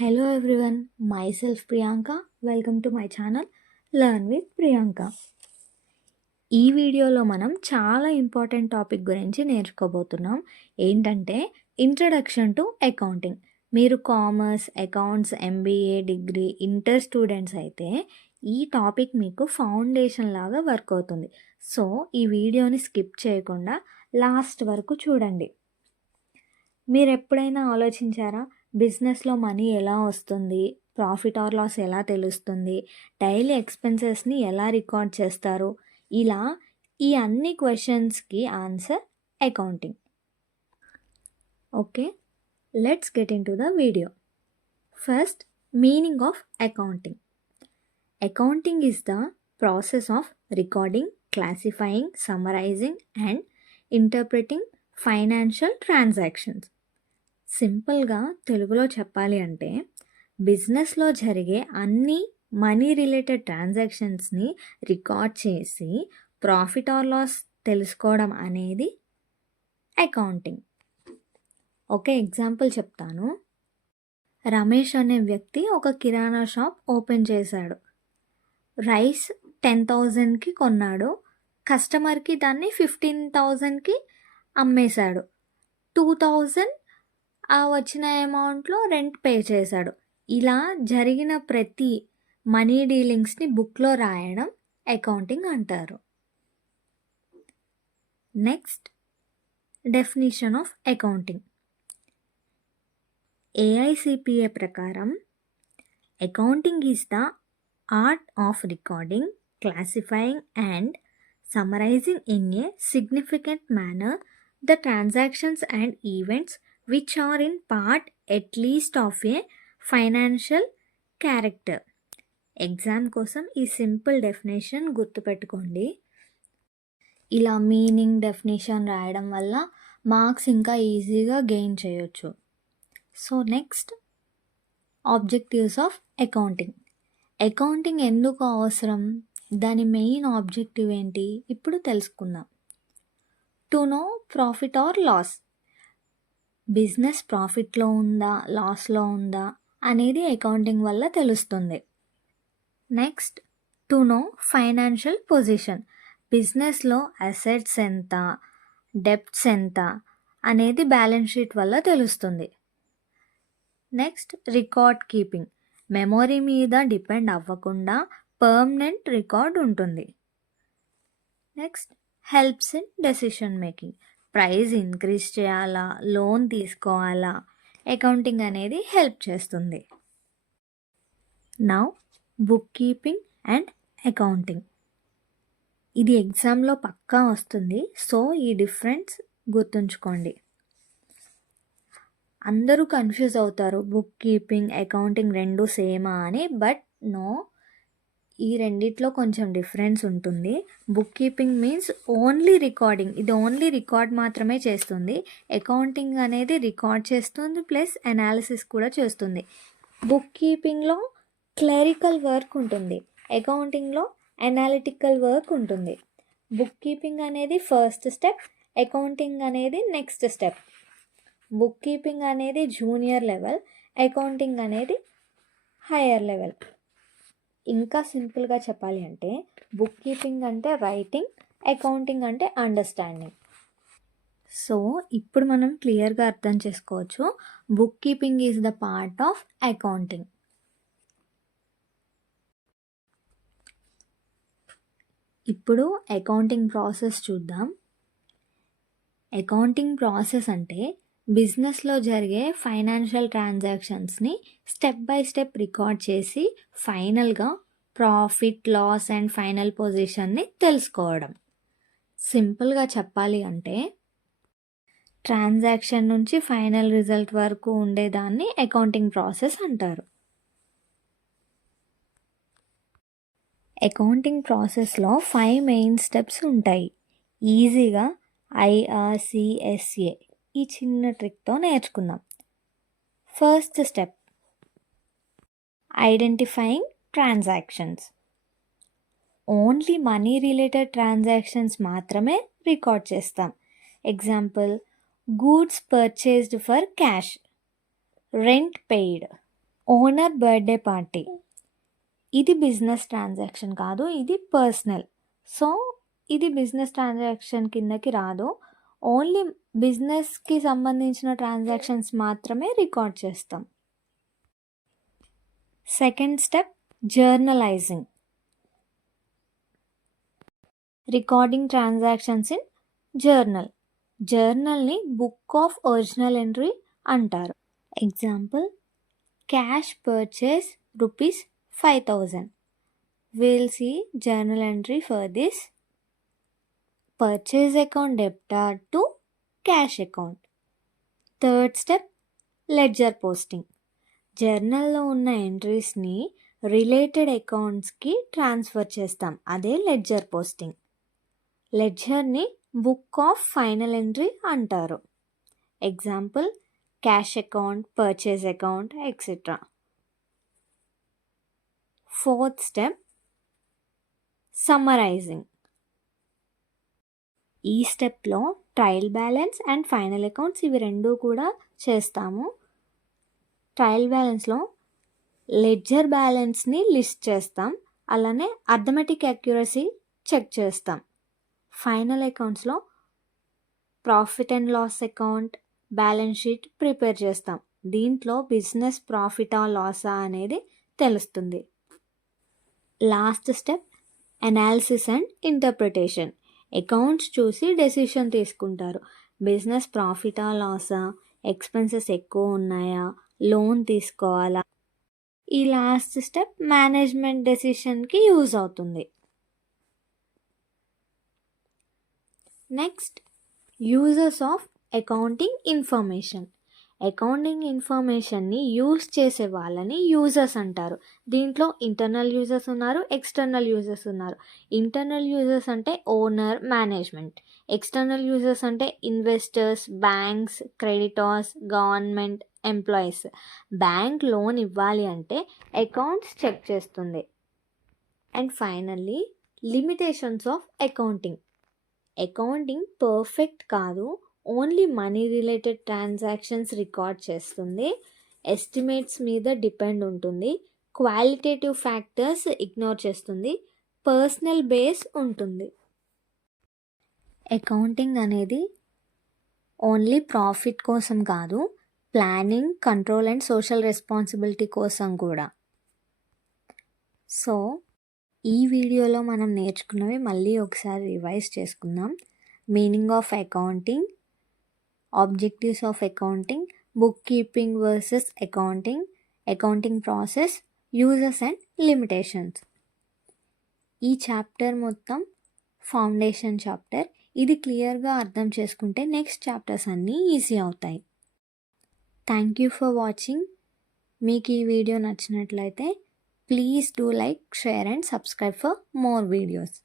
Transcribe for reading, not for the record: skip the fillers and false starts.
Hello everyone, myself Priyanka. Welcome to my channel Learn with Priyanka. ఈ వీడియోలో మనం చాలా ఇంపార్టెంట్ టాపిక్ గురించి నేర్చుకోబోతున్నాం. ఏంటంటే ఇంట్రడక్షన్ టు అకౌంటింగ్. మీరు commerce, accounts, MBA, degree, inter students అయితే ఈ టాపిక్ మీకు ఫౌండేషన్ లాగా వర్క్ అవుతుంది. సో ఈ వీడియోని స్కిప్ చేయకుండా లాస్ట్ వరకు చూడండి. మీరు ఎప్పుడైనా ఆలోచించారా, బిజినెస్లో మనీ ఎలా వస్తుంది, ప్రాఫిట్ ఆర్ లాస్ ఎలా తెలుస్తుంది, డైలీ ఎక్స్పెన్సెస్ని ఎలా రికార్డ్ చేస్తారు, ఇలా ఈ అన్ని క్వశ్చన్స్కి answer accounting. Okay, let's get in to the video. First, meaning of accounting. Accounting is the process of recording, classifying, summarising and interpreting financial transactions. సింపుల్గా తెలుగులో చెప్పాలి అంటే బిజినెస్లో జరిగే అన్ని మనీ రిలేటెడ్ ట్రాన్సాక్షన్స్ని రికార్డ్ చేసి ప్రాఫిట్ ఆర్ లాస్ తెలుసుకోవడం అనేది అకౌంటింగ్. ఒక ఎగ్జాంపుల్ చెప్తాను. రమేష్ అనే వ్యక్తి ఒక కిరాణా షాప్ ఓపెన్ చేశాడు. రైస్ 10,000కి కొన్నాడు. కస్టమర్కి దాన్ని 15,000కి అమ్మేశాడు. 2,000 ఆ వచ్చిన అమౌంట్లో రెంట్ పే చేశాడు. ఇలా జరిగిన ప్రతి మనీ డీలింగ్స్ని బుక్లో రాయడం అకౌంటింగ్ అంటారు. Next, definition of accounting. AICPA ప్రకారం accounting is the art of recording, classifying and summarizing in a significant manner the transactions and events which are in part at least of a financial character. Exam కోసం ఈ simple definition గుర్తుపెట్టుకోండి. ఇలా meaning, definition రాయడం వల్ల marks ఇంకా ఈజీగా gain చేయొచ్చు. So next, objectives of accounting. Accounting ఎందుకు అవసరం, దాని మెయిన్ ఆబ్జెక్టివ్ ఏంటి, ఇప్పుడు తెలుసుకుందాం. To know profit or loss. Business ప్రాఫిట్లో ఉందా, లాస్లో ఉందా అనేది అకౌంటింగ్ వల్ల తెలుస్తుంది. Next, to know financial position. బిజినెస్లో అసెట్స్ ఎంత, డెప్ట్స్ ఎంత అనేది బ్యాలెన్స్ షీట్ వల్ల తెలుస్తుంది. Next, record keeping. మెమొరీ మీద డిపెండ్ అవ్వకుండా పర్మనెంట్ రికార్డ్ ఉంటుంది. Next, helps in decision making. Price increase చేయాలా, లోన్ తీసుకోవాలా, అకౌంటింగ్ అనేది హెల్ప్ చేస్తుంది. Now, book keeping and accounting. ఇది ఎగ్జామ్లో పక్కా వస్తుంది. సో ఈ డిఫరెన్స్ గుర్తుంచుకోండి. అందరూ కన్ఫ్యూజ్ అవుతారు, బుక్ కీపింగ్, అకౌంటింగ్ రెండు సేమా అని. బట్ నో, ఈ రెండిట్లో కొంచెం డిఫరెన్స్ ఉంటుంది. Book keeping means only recording, ఇది ఓన్లీ రికార్డ్ మాత్రమే చేస్తుంది. అకౌంటింగ్ అనేది రికార్డ్ చేస్తుంది ప్లస్ అనాలిసిస్ కూడా చేస్తుంది. బుక్ కీపింగ్లో క్లరికల్ వర్క్ ఉంటుంది, అకౌంటింగ్లో అనాలిటికల్ వర్క్ ఉంటుంది. బుక్ కీపింగ్ అనేది ఫస్ట్ స్టెప్, అకౌంటింగ్ అనేది నెక్స్ట్ స్టెప్. బుక్ కీపింగ్ అనేది జూనియర్ లెవెల్, అకౌంటింగ్ అనేది హయ్యర్ లెవెల్. ఇంకా సింపుల్గా చెప్పాలి అంటే బుక్ కీపింగ్ అంటే రైటింగ్, అకౌంటింగ్ అంటే అండర్స్టాండింగ్. సో ఇప్పుడు మనం క్లియర్గా అర్థం చేసుకోవచ్చు, bookkeeping is the part of accounting. ఇప్పుడు అకౌంటింగ్ ప్రాసెస్ చూద్దాం. అకౌంటింగ్ ప్రాసెస్ అంటే బిజినెస్లో జరిగే ఫైనాన్షియల్ ట్రాన్సాక్షన్స్ని స్టెప్ బై స్టెప్ రికార్డ్ చేసి ఫైనల్గా ప్రాఫిట్, లాస్ అండ్ ఫైనల్ పొజిషన్ని తెలుసుకోవడం. సింపుల్గా చెప్పాలి అంటే ట్రాన్సాక్షన్ నుంచి ఫైనల్ రిజల్ట్ వరకు ఉండేదాన్ని అకౌంటింగ్ ప్రాసెస్ అంటారు. అకౌంటింగ్ ప్రాసెస్లో 5 మెయిన్ స్టెప్స్ ఉంటాయి. ఈజీగా IRCSA ఈ చిన్న ట్రిక్తో నేర్చుకుందాం. First step, identifying transactions. Only money related transactions మాత్రమే రికార్డ్ చేస్తాం. Example, goods purchased for cash, rent paid. Owner birthday party, ఇది బిజినెస్ ట్రాన్సాక్షన్ కాదు, ఇది పర్సనల్. సో ఇది బిజినెస్ ట్రాన్సాక్షన్ కిందకి రాదు. ఓన్లీ బిజినెస్కి సంబంధించిన ట్రాన్సాక్షన్స్ మాత్రమే రికార్డ్ చేస్తాం. Second step, journalising. Recording transactions in journal. జర్నల్ని బుక్ ఆఫ్ ఒరిజినల్ ఎంట్రీ అంటారు. Example, cash purchase ₹5,000. We'll see journal entry for this. Purchase account debtor to cash account. Third step, ledger posting. జర్నల్లో ఉన్న ఎంట్రీస్ని related అకౌంట్స్కి transfer చేస్తాం, అదే ledger posting. లెడ్జర్ని book of final entry అంటారు. Example, cash account, purchase account, etcetera. Fourth step, summarising. ఈ స్టెప్లో trial balance and final accounts ఇవి రెండూ కూడా చేస్తాము. ట్రయల్ బ్యాలెన్స్లో లెడ్జర్ బ్యాలెన్స్ని లిస్ట్ చేస్తాం, అలానే అర్థమెటిక్ అక్యురసీ చెక్ చేస్తాం. ఫైనల్ అకౌంట్స్లో profit and loss account, balance sheet prepare చేస్తాం. దీంట్లో బిజినెస్ ప్రాఫిటా లాసా అనేది తెలుస్తుంది. Last step, analysis and interpretation. Accounts చూసి డెసిషన్ తీసుకుంటారు. బిజినెస్ ప్రాఫిటా లాసా, ఎక్స్పెన్సెస్ ఎక్కువ ఉన్నాయా, లోన్ తీసుకోవాలా. ఈ లాస్ట్ స్టెప్ మేనేజ్మెంట్ డెసిషన్కి యూజ్ అవుతుంది. Next, users of accounting information. Accounting ఇన్ఫర్మేషన్ని యూజ్ చేసే వాళ్ళని యూజర్స్ అంటారు. దీంట్లో ఇంటర్నల్ యూజర్స్ ఉన్నారు, ఎక్స్టర్నల్ యూజర్స్ ఉన్నారు. ఇంటర్నల్ యూజర్స్ అంటే ఓనర్, మేనేజ్మెంట్. ఎక్స్టర్నల్ యూజర్స్ అంటే investors, banks, creditors, government, employees. Bank loan ఇవ్వాలి అంటే అకౌంట్స్ చెక్ చేస్తుంది. And finally, limitations of accounting. Accounting perfect కాదు, only money related transactions record చేస్తుంది. Estimates మీద డిపెండ్ ఉంటుంది. క్వాలిటేటివ్ ఫ్యాక్టర్స్ ఇగ్నోర్ చేస్తుంది. పర్సనల్ బేస్ ఉంటుంది. అకౌంటింగ్ అనేది ఓన్లీ ప్రాఫిట్ కోసం కాదు, planning, control and social responsibility కోసం కూడా. సో ఈ వీడియోలో మనం నేర్చుకున్నవి మళ్ళీ ఒకసారి రివైజ్ చేసుకుందాం. Meaning of accounting, objectives of accounting, book keeping versus accounting, accounting process, users and limitations. ఈ చాప్టర్ మొత్తం ఫౌండేషన్ చాప్టర్. ఇది క్లియర్గా అర్థం చేసుకుంటే నెక్స్ట్ చాప్టర్స్ అన్నీ ఈజీ అవుతాయి. Thank you for watching. మీకు ఈ వీడియో నచ్చినట్లయితే please do like, share and subscribe for more videos.